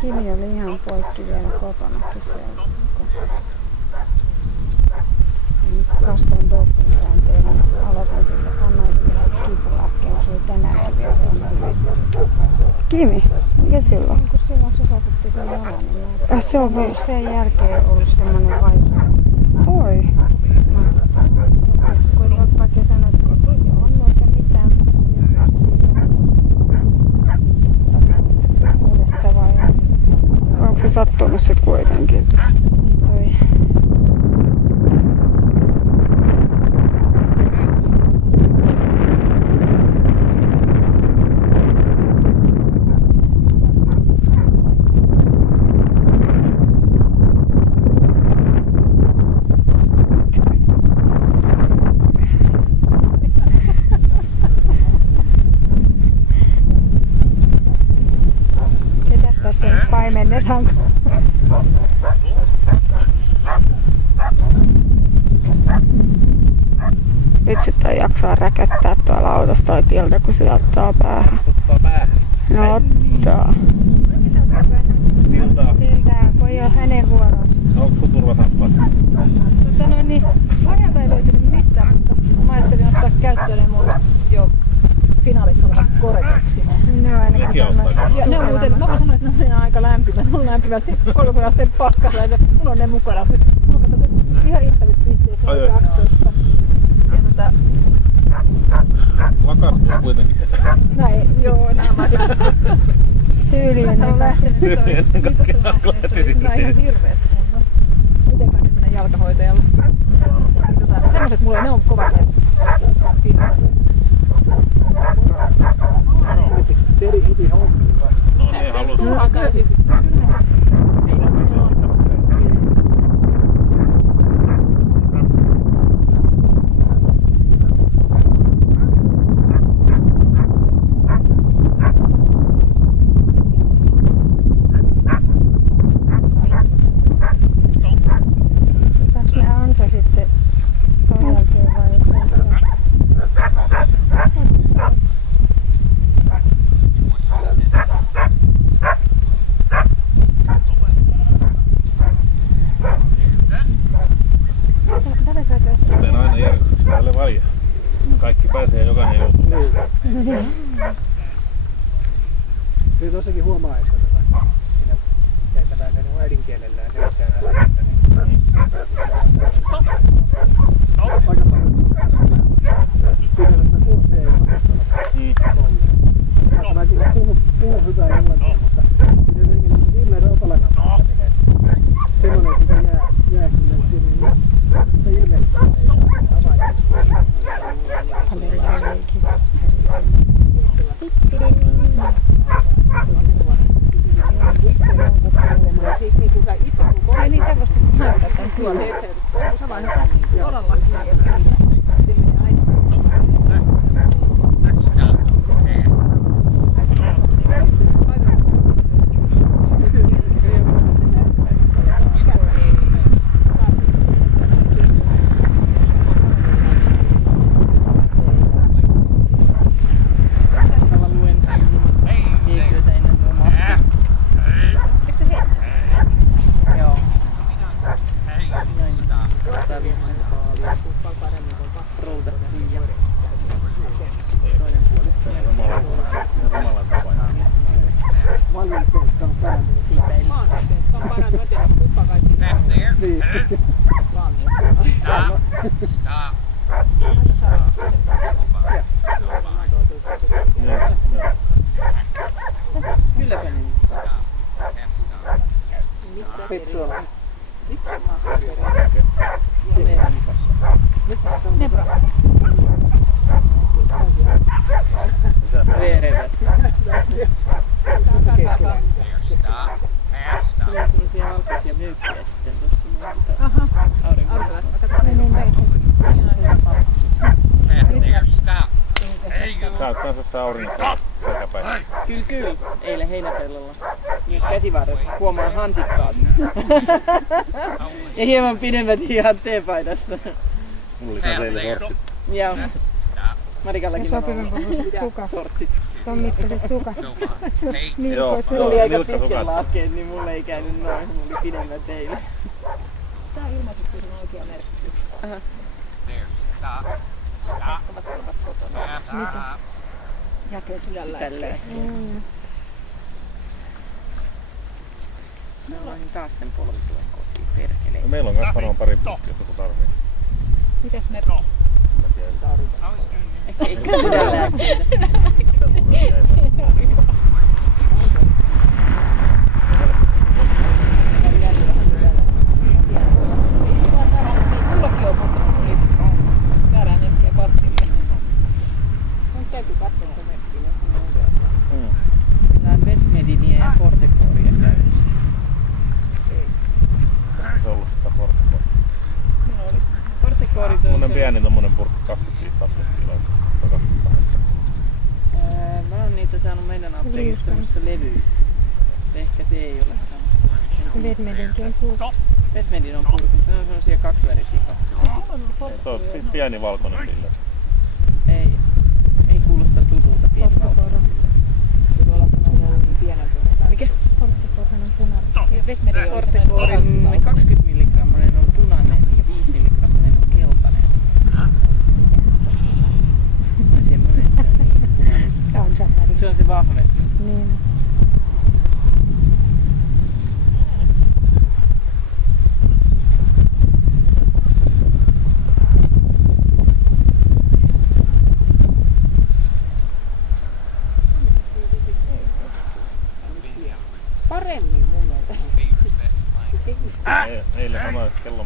Kimi oli ihan poikki vielä kotonakin siellä. Nyt kastoin doping sääntöjä, niin aloitan sille, annoin sille sit kipulääkkeen, kun se oli tänäänkin vielä sellainen. Kimi, mikä sillä on? Kun silloin se satutti sen jalan, niin se on ollut sen jälkeen ollut semmonen vaisu. Oi. Kun vaikka sanoit, että ei se ole oikein mitään. Siitä uudesta vaiheesta. Onko se sattunut sit kuitenkin? Niin toi. Tässä paimennetaanko? Vitsi, toi jaksaa räköttää tuolla autossa toi Tilde, kun se ottaa päähän. Ottaa päähän? No ottaa. Tildaa. Tildaa, kun ei oo hänen vuoronsa. Onko sun turvasamppaat? Niin, ajalta ei löytynyt mistään, mutta mä ajattelin ottaa käyttöön ne mun jo finaalissa olevat koretuksit. Ne on ainakin Ja ne on muuten, mä voin sanoa, että ne on aika lämpimät. Ne on lämpimät 30 asteen pakkasella. Mulla on ne mukana. Mulla on katsottu ihan irtavista pisteistä jaksoista. Ja Lakartuu kuitenkin. näin, joo, nämä tyyli on lähtenyt. Ennen kaikkea lähti sinne. Nämä on ihan hirveästi. Mitenkään nyt mennä jalkahoitajalle. Semmoset mulla, ne on kovat ne finaalit. Teri hiti hommiin. No niin, haluaisin. on se sitten ton jälkeen vai? Kuten aina järjestyksellä ei ole väliä. Kaikki pääsee ja jokainen joutuu. Niin. Kyllä tossakin huomaa, että siinä että pääsee niin äidinkielellään selittää näitä. Aika paljon pidellä kursseja ei ole. Mä kyllä puhun hyvää englantia, mutta jotenkin Ville Rautalangan kanssa pitäisi semmoinen, että jää kyllä siinä ilmeisesti ei havaita. Hänellä on leikin. Siis niin kuin sä itse kun Ai niin, tämmöistä näyttää tämän tuolla. sä vaan olallakin. Kyllä. Eilen heinäpellolla. Myös käsivarret. Huomaa hansikkaat. Ja hieman pidemmät hihat teepaidassa. Mulla oli teille sortsit. Joo. Marikallakin on ollut sortsit. Tuon mittaiset sukat. Joo, Se oli aika nilkkasukat. pitkän laskeen, niin mulle ei käynyt noin. Mulla oli pidemmät teille. Tää on ilmoitettu sen oikea merkki. Jakee sydällä. Tälleen. Mä voin taas sen polvituen kotiin perkeleen. No, meillä on kanssa varmaan pari puskia, jos tarvii. Mitäs ne eikä sydänlääkkeitä. Mullakin on, mutta mun oli väärää merkkiä passille. Mun täytyy katsoa se merkkiä, jos on uudellaan. Meillä on Vetmedinia ja Fortecoria käytössä. Se on ollut sitä Fortecoria. Fortecorit on Semmonen pieni tommonen purkki 25 tablettia. 28. Mä oon niitä saanut meidän apteekissa semmoisessa levyissä. Ehkä se ei ole sama. Vetmedinkin on purkki. Vetmedin on purkissa, ne on semmosia kaksivärisiä kapseleita. Tuo on pieni valkoinen sille. Ei kuulosta tutulta pieni valkoinen. Se voi olla ollut niin pienen tuonne. Mikä? Fortecorin on punainen. Fortecorin 20 milligrammanen on punainen ja 5 milligrammanen on keltainen. Semmonen se on niin punainen. Kansanväri. Se on se vahvempi. Niin. Paremmin mun mielestä. Eilen sanoin, että kello